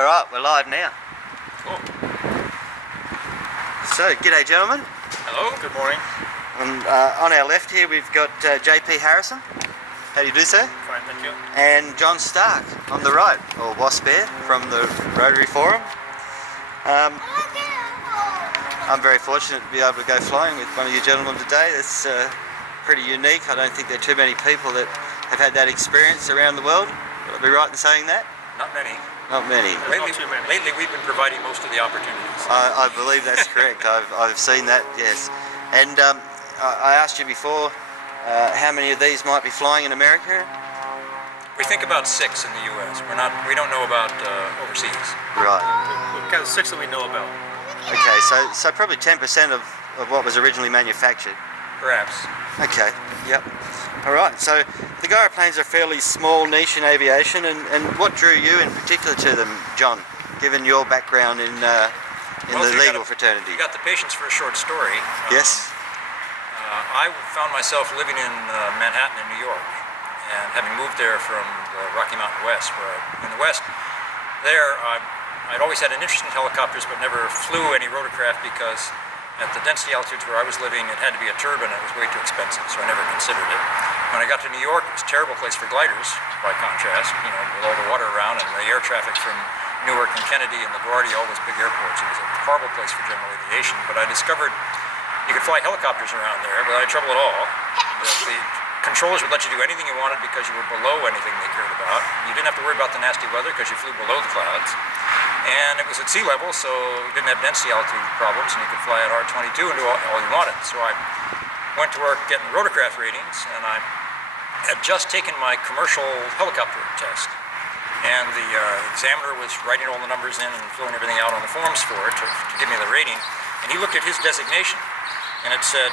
All right, we're live now. Cool. So, g'day gentlemen. Hello. Good morning. On our left here we've got JP Harrison. How do you do, sir? Fine, thank you. And John Stark on the right, or Wasp Air, from the Rotary Forum. I'm very fortunate to be able to go flying with one of you gentlemen today. It's pretty unique. I don't think there are too many people that have had that experience around the world. Would I be right in saying that? Not many. Not many. Lately, not too many. Lately we've been providing most of the opportunities. I believe that's correct. I've seen that, yes. And I asked you before how many of these might be flying in America? We think about 6 in the U.S. We don't know about overseas. Right. We've got 6 that we know about. Okay, so probably 10% of what was originally manufactured. Perhaps. Okay, yep. All right, so the gyroplanes are fairly small niche in aviation, and what drew you in particular to them, John, given your background in the legal fraternity? You got the patience for a short story. Yes. I found myself living in Manhattan in New York, and having moved there from the Rocky Mountain West, in the West, I'd always had an interest in helicopters, but never flew any rotorcraft because at the density altitudes where I was living, it had to be a turbine, and it was way too expensive, so I never considered it. When I got to New York, it was a terrible place for gliders, by contrast, with all the water around and the air traffic from Newark and Kennedy and LaGuardia, all those big airports. It was a horrible place for general aviation, but I discovered you could fly helicopters around there without any trouble at all. The controllers would let you do anything you wanted because you were below anything they cared about. You didn't have to worry about the nasty weather because you flew below the clouds. And it was at sea level, so you didn't have density altitude problems, and you could fly at R22 and do all you wanted. So I went to work getting rotorcraft ratings, and I had just taken my commercial helicopter test. And the examiner was writing all the numbers in and filling everything out on the forms for it to give me the rating. And he looked at his designation, and it said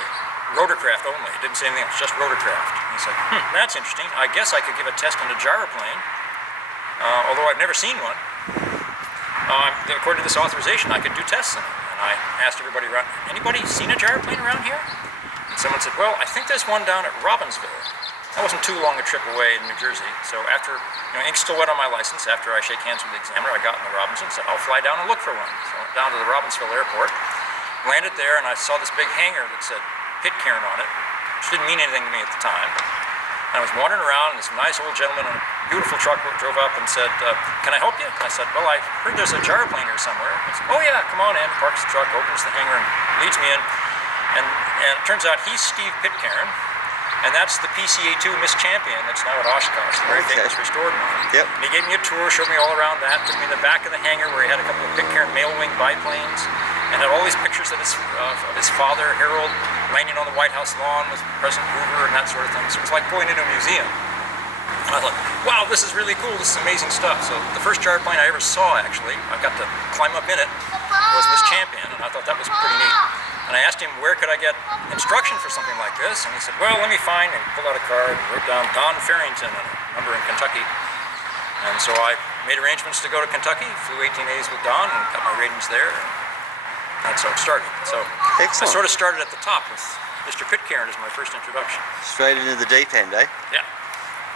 rotorcraft only. It didn't say anything else, just rotorcraft. And he said, that's interesting. I guess I could give a test on a gyroplane, although I've never seen one. According to this authorization, I could do tests in it. And I asked everybody around, anybody seen a gyroplane around here? And someone said, well, I think there's one down at Robbinsville. That wasn't too long a trip away in New Jersey. So after, ink still wet on my license, after I shake hands with the examiner, I got in the Robinson and said, I'll fly down and look for one. So I went down to the Robbinsville airport, landed there, and I saw this big hangar that said Pitcairn on it, which didn't mean anything to me at the time. And I was wandering around, and this nice old gentleman in a beautiful truck drove up and said, can I help you? And I said, well, I heard there's a gyroplane here somewhere. He said, oh yeah, come on in. Parks the truck, opens the hangar, and leads me in. And it turns out he's Steve Pitcairn, and that's the PCA-2 Miss Champion that's now at Oshkosh, the very famous restored one. Yep. And he gave me a tour, showed me all around that, took me in the back of the hangar where he had a couple of Pitcairn mail-wing biplanes, and had all these pictures of his father, Harold, landing on the White House lawn with President Hoover and that sort of thing. So it was like going into a museum. And I thought, wow, this is really cool, this is amazing stuff. So the first gyroplane I ever saw, actually, I got to climb up in it, was Miss Champion, and I thought that was pretty neat. And I asked him, where could I get instruction for something like this? And he said, well, let me find, and he pulled out a card, and wrote down Don Farrington, and a number in Kentucky. And so I made arrangements to go to Kentucky, flew 18 days with Don, and got my ratings there. That's how it started. So excellent. I sort of started at the top with Mr. Pitcairn as my first introduction. Straight into the deep end, eh? Yeah.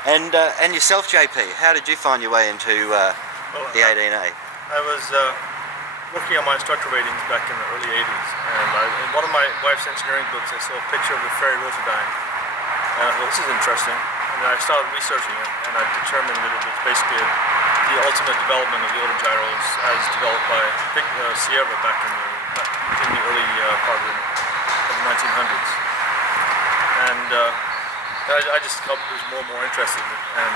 And yourself, JP, how did you find your way into the 18A? I was working on my instructor ratings back in the early 80s, and in one of my wife's engineering books I saw a picture of the ferry Rotterdam. And I thought, this is interesting. And I started researching it, and I determined that it was basically the ultimate development of the autogyros as developed by Sierra back in the early part of the 1900s. And I just was more and more interested in it. And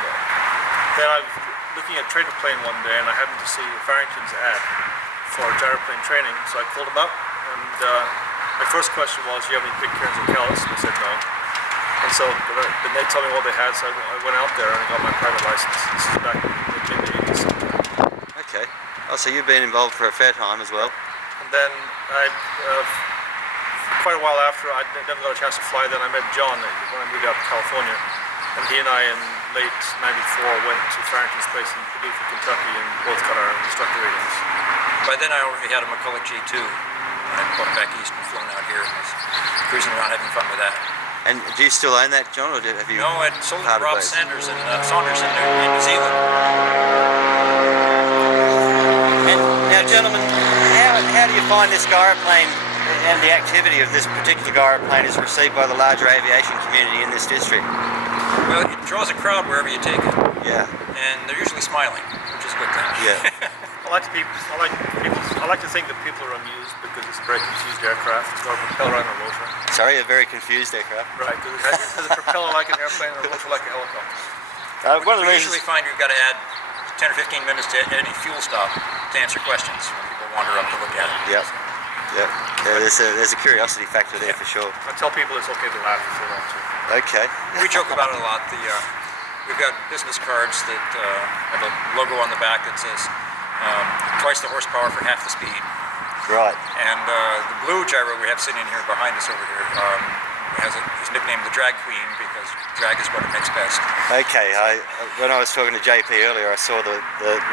then I was looking at Trader Plane one day, and I happened to see Farrington's ad for gyroplane training, so I called him up, and my first question was, do you have any Pitcairns or Kellis? And he said no. And so then they told me what they had, so I went out there and got my private license. This is back in the mid-80s. Okay. Oh, so you've been involved for a fair time as well? And then quite a while after, I never got a chance to fly, then I met John when I moved out to California. And he and I, in late '94, went to Farrington's place in Paducah, Kentucky, and both got our instructor ratings. By then I already had a McCulloch J2. I brought it back east and flown out here and was cruising around having fun with that. And do you still own that, John, or have you? No, I sold it to Rob Saunders in New Zealand. Now, gentlemen, how do you find this gyroplane and the activity of this particular gyroplane is received by the larger aviation community in this district? Well, it draws a crowd wherever you take it. Yeah. And they're usually smiling, which is a good thing. Yeah. I like to think that people are amused because it's a very confused aircraft. It's got a propeller and a rotor. Sorry, a very confused aircraft. Right, because it has a propeller like an airplane and a rotor like a helicopter. One of the We reasons. usually find we've got to add 10 or 15 minutes to any fuel stop to answer questions when people wander up to look at it. Yep. Yep. Yeah, there's a curiosity factor there for sure. I tell people it's okay to laugh if they want to. Okay. We joke about it a lot. We've got business cards that have a logo on the back that says twice the horsepower for half the speed. Right. And the blue gyro we have sitting here behind us over here is nicknamed the Drag Queen because drag is what it makes best. Okay. When I was talking to JP earlier, I saw the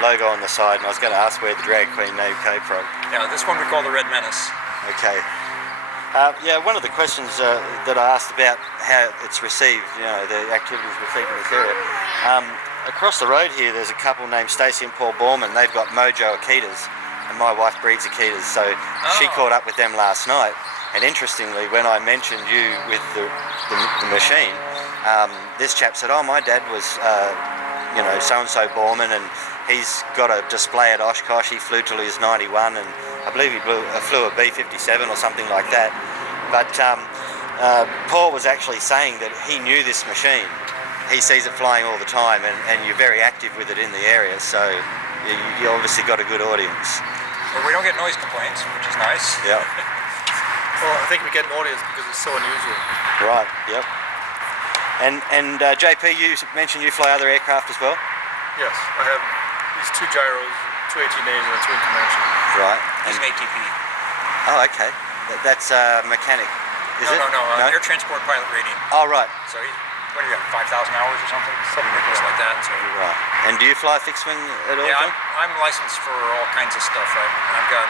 logo on the side, and I was going to ask where the Drag Queen name came from. Yeah, this one we call the Red Menace. Okay. Yeah, one of the questions that I asked about how it's received, the activities received in this area. Across the road here, there's a couple named Stacey and Paul Borman. They've got Mojo Akitas, and my wife breeds Akitas, so she caught up with them last night. And interestingly, when I mentioned you with the machine, this chap said, "Oh, my dad was, so-and-so Borman, and he's got a display at Oshkosh. He flew till he was 91, and I believe he flew a B-57 or something like that." But Paul was actually saying that he knew this machine. He sees it flying all the time, and you're very active with it in the area, so you obviously got a good audience. Well, we don't get noise complaints, which is nice. Yeah. Well, I think we get an audience because it's so unusual. Right. Yep. And JP, you mentioned you fly other aircraft as well. Yes, I have these two gyros, two 18As and a twin Comanche. Right. He's an ATP. Oh, okay. That's mechanic, is it? No, air transport pilot rating. Oh, right. So he's, what do you got, 5,000 hours or something? Something ridiculous like that. So. Right. And do you fly fixed wing at all? Yeah, John? I'm licensed for all kinds of stuff. I've got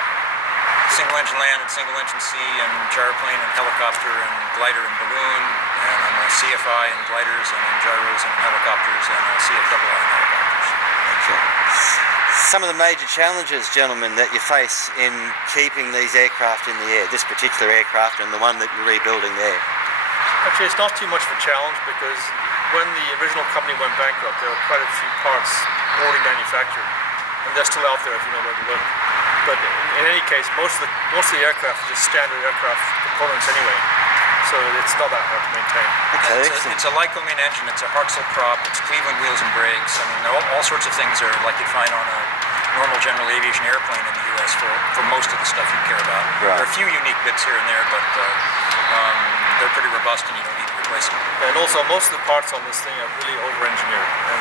single engine land and single engine sea and gyroplane and helicopter and glider and balloon, and I'm a CFI in gliders and in gyros and helicopters and a CFII in helicopters. Okay. Some of the major challenges, gentlemen, that you face in keeping these aircraft in the air, this particular aircraft and the one that you're rebuilding there? Actually, it's not too much of a challenge because when the original company went bankrupt, there were quite a few parts already manufactured, and they're still out there if you know where to look. But in any case, most of the aircraft are just standard aircraft components anyway, so it's not that hard to maintain. Okay. It's a Lycoming engine, it's a Hartzell prop, it's Cleveland wheels and brakes. I mean, all sorts of things are like you'd find on a normal general aviation airplane in the U.S. for most of the stuff you care about. Right. There are a few unique bits here and there, but they're pretty robust and you don't need to replace them. And also, most of the parts on this thing are really over-engineered, and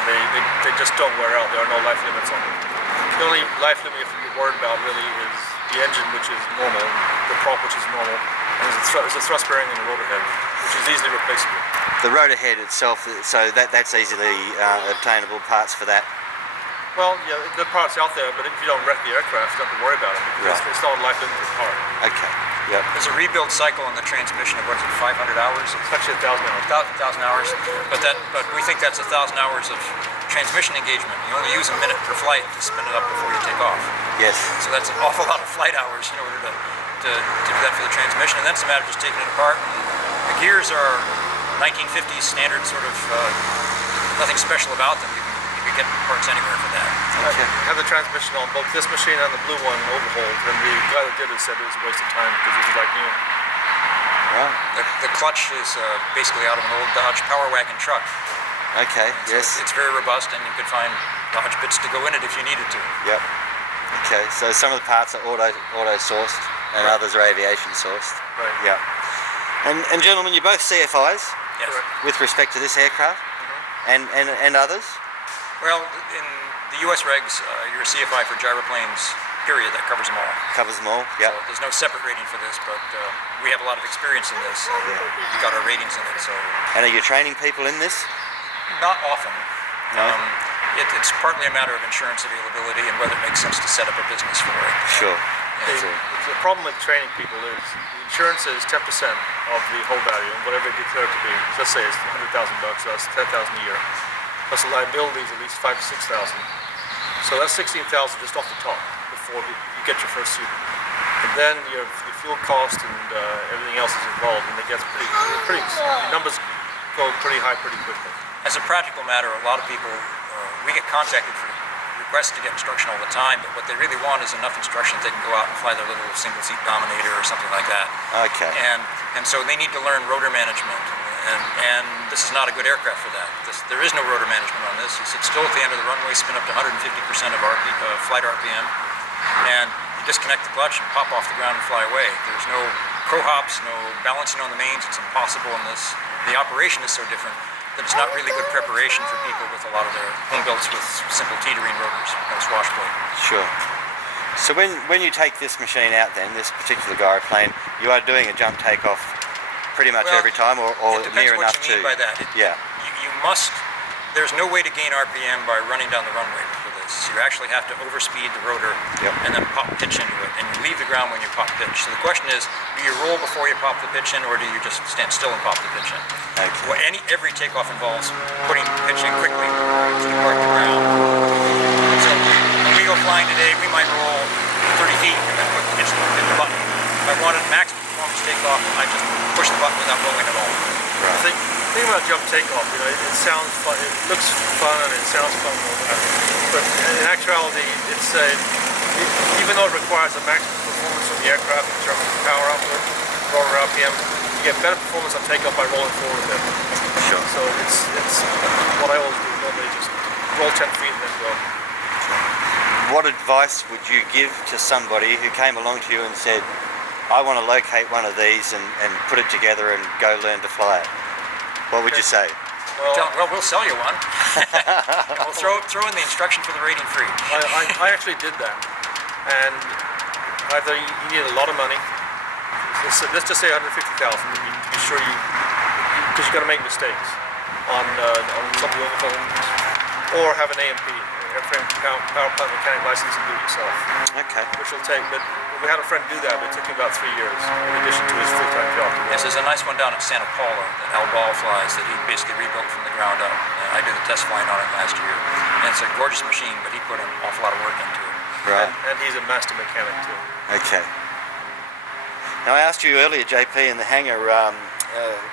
they just don't wear out. There are no life limits on them. The only life limit you're worried about really is the engine, which is normal, the prop, which is normal, and there's a thrust bearing and a rotor head, which is easily replaceable. The rotor head itself, so that's easily obtainable parts for that. Well, yeah, the parts out there, but if you don't wreck the aircraft, you don't have to worry about it because Right. it's not a life limited part. Okay. Yep. There's a rebuild cycle on the transmission of, what is it, 500 hours? It's actually 1,000 hours. 1,000 hours, but we think that's 1,000 hours of transmission engagement. You only use a minute per flight to spin it up before you take off. Yes. So that's an awful lot of flight hours in order to do that for the transmission, and then it's a matter of just taking it apart. The gears are 1950s standard sort of, nothing special about them. You can get parts anywhere for that. Okay. I have the transmission on both this machine and the blue one overhauled, and the guy that did it said it was a waste of time because it was like new. Right. The clutch is basically out of an old Dodge Power Wagon truck. Okay. Yes. It's very robust, and you could find Dodge bits to go in it if you needed to. Yep. Okay. So some of the parts are auto sourced, and others are aviation sourced. Right. Yeah. And gentlemen, you're both CFIs Yes. Correct. with respect to this aircraft, and others. Well, in the U.S. regs, you're a CFI for gyroplanes, period. That covers them all. Covers them all. Yeah. So there's no separate rating for this, but we have a lot of experience in this. And we got our ratings in it, so And are you training people in this? not often. No. It's partly a matter of insurance availability and whether it makes sense to set up a business for it. Sure. Yeah. The problem with training people is the insurance is 10% of the whole value, and whatever they declare it to be. Let's say it's $100,000, so that's $10,000 a year. Plus the liability is at least $5,000 to $6,000. So that's $16,000 just off the top before you you get your first seater. And then your fuel cost and everything else is involved, and it gets pretty the numbers go pretty high pretty quickly. As a practical matter, a lot of people, we get contacted for requests to get instruction all the time, but what they really want is enough instruction that they can go out and fly their little single-seat Dominator or something like that. Okay. And so they need to learn rotor management, and this is not a good aircraft for that. There is no rotor management on this. You sit still at the end of the runway, spin up to 150% of flight RPM, and you disconnect the clutch and pop off the ground and fly away. There's no crow hops, no balancing on the mains. It's impossible in this. The operation is so different that it's not really good preparation for people with a lot of their home builds with simple teetering rotors, no swash plate. Sure. So when you take this machine out then, this particular gyroplane, you are doing a jump takeoff pretty much every time, or near enough to... It depends what you mean by that. You must, there's no way to gain RPM by running down the runway for this. You actually have to overspeed the rotor and then pop pitch into it, and you leave the ground when you pop pitch. So the question is, do you roll before you pop the pitch in, or do you just stand still and pop the pitch in? Okay. Well, every takeoff involves putting pitch in quickly to depart the ground. So when we go flying today, we might roll 30 feet and then hit the button. If I wanted maximum performance takeoff, I just push the button without rolling at all. Right. The thing about jump takeoff, it sounds fun, it looks fun, and it sounds fun, but in actuality, it's even though it requires a maximum performance from the aircraft in terms of power output, rotor RPM, you get better performance on takeoff by rolling forward a bit. Sure. So it's what I always do. Normally, just roll 10 feet and then go. What advice would you give to somebody who came along to you and said, I want to locate one of these and put it together and go learn to fly it? What would you say? Well, we'll sell you one. We'll throw in the instruction for the rating free. I actually did that, and either you need a lot of money. Let's just say 150,000 to be sure because you got to make mistakes on some of the overhauls, or have an AMP, airframe power plant mechanic license, and do it yourself. Okay. Which will take, but we had a friend do that, but it took him about 3 years in addition to his full-time job. Yes, there's a nice one down at Santa Paula that Al Ball flies that he basically rebuilt from the ground up. And I did a test flying on it last year, and it's a gorgeous machine, but he put an awful lot of work into it. Right. And he's a master mechanic too. Okay. Now I asked you earlier, JP, in the hangar,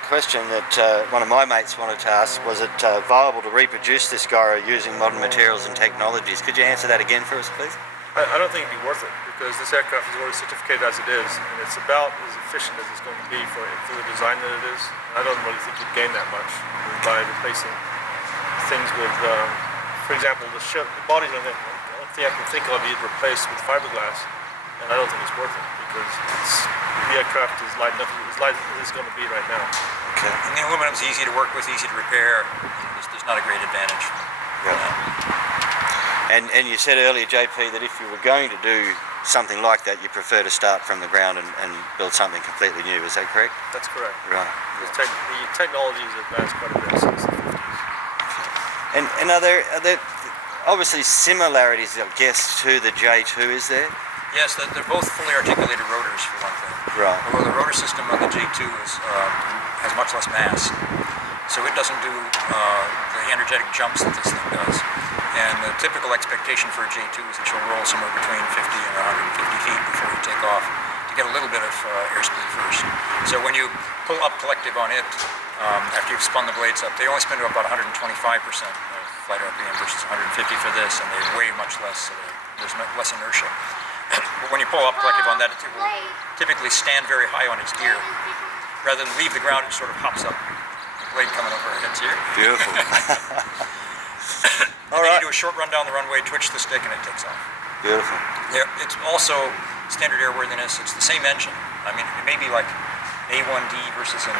question that one of my mates wanted to ask, was it viable to reproduce this gyro using modern materials and technologies? Could you answer that again for us, please? I don't think it'd be worth it, because this aircraft is already certificated as it is, and it's about as efficient as it's going to be for the design that it is. I don't really think you'd gain that much by replacing things with, for example, the bodies. The only thing I can think of you'd replace with fiberglass, and I don't think it's worth it, because the aircraft is light enough, as light as it's going to be right now. Okay. And the aluminum's easy to work with, easy to repair. There's not a great advantage. And you said earlier, JP, that if you were going to do something like that, you prefer to start from the ground and build something completely new. Is that correct? That's correct. Right. The technology has advanced quite a bit since the 50s. And are there obviously similarities, I guess, to the J2, is there? Yes, they're both fully articulated rotors, for one thing. Right. Although the rotor system on the J2 has much less mass, so it doesn't do the energetic jumps that this thing does. And the typical expectation for a J2 is that you'll roll somewhere between 50 and 150 feet before you take off to get a little bit of airspeed first. So when you pull up collective on it, after you've spun the blades up, they only spin to about 125% of flight RPM versus 150 for this, and they weigh much less, so there's less inertia. But when you pull up collective on that, it will typically stand very high on its gear. Rather than leave the ground, it sort of hops up. The blade coming over our heads here. Beautiful. And then you do a short run down the runway, twitch the stick, and it takes off. Beautiful. It's also standard airworthiness. It's the same engine. I mean, it may be like A1D versus an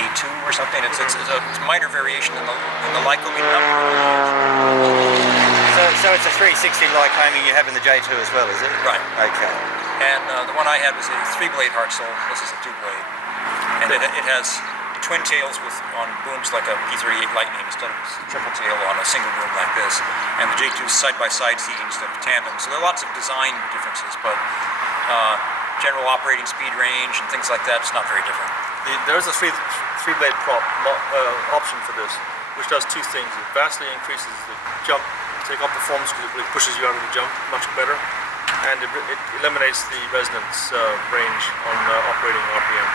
A2 or something. It's a minor variation in the Lycoming number. So it's a 360 Lycoming you have in the J2 as well, is it? Right. Okay. And the one I had was a 3-blade Hartzell. This is a 2-blade. And it has twin tails on booms like a P-38 Lightning instead of triple tail on a single boom like this. And the J2's side-by-side seating instead of tandem. So there are lots of design differences, but general operating speed range and things like that, it's not very different. There's a three-blade prop option for this, which does two things. It vastly increases the jump takeoff performance because it really pushes you out of the jump much better. and it eliminates the resonance range on operating RPM.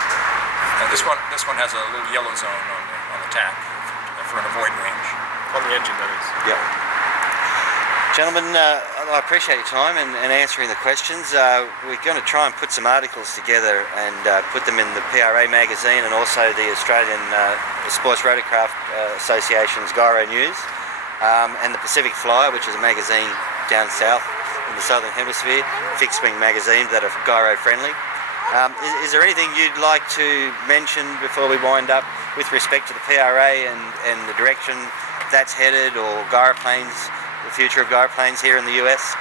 And this one has a little yellow zone on the tach for an avoid range. On the engine, that is. Yep. Gentlemen, I appreciate your time and answering the questions. We're going to try and put some articles together and put them in the PRA magazine and also the Australian Sports Rotorcraft Association's Gyro News, and the Pacific Flyer, which is a magazine down south in the Southern Hemisphere, fixed wing magazine that are gyro friendly. Is there anything you'd like to mention before we wind up with respect to the PRA and the direction that's headed, or gyroplanes, the future of gyroplanes here in the US?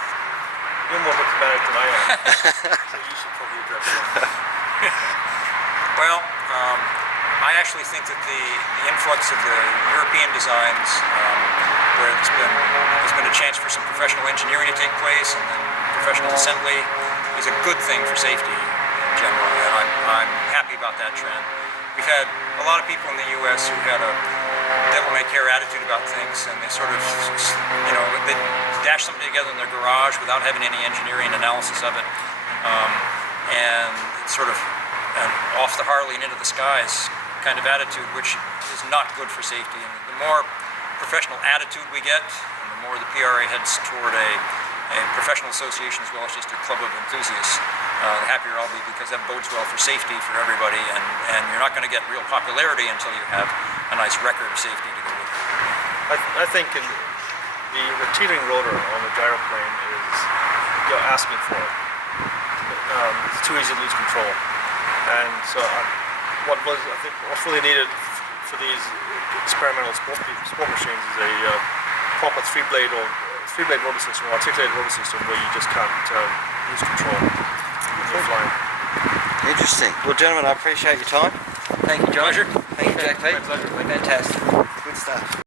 You're more diplomatic than I am, so you should probably address that. Well, I actually think that the influx of the European designs, where there's been a chance for some professional engineering to take place and then professional assembly, is a good thing for safety in general, and I'm happy about that trend. We've had a lot of people in the US who had a devil-may-care attitude about things, and they sort of, they dash something together in their garage without having any engineering analysis of it, and it's sort of an off the Harley and into the skies kind of attitude, which is not good for safety. And the more professional attitude we get, and the more the PRA heads toward a professional association as well as just a club of enthusiasts, the happier I'll be, because that bodes well for safety for everybody, and you're not going to get real popularity until you have a nice record of safety to go with it. I think the teetering rotor on the gyroplane is asking for it. It's too easy to lose control, and so what really needed for these experimental sport machines is a proper three-blade rotor system, or articulated rotor system, where you just can't lose control when you're flying. Interesting. Well, gentlemen, I appreciate your time. Thank you, John. Pleasure. Thank you, JP. My pleasure. Fantastic. Good stuff.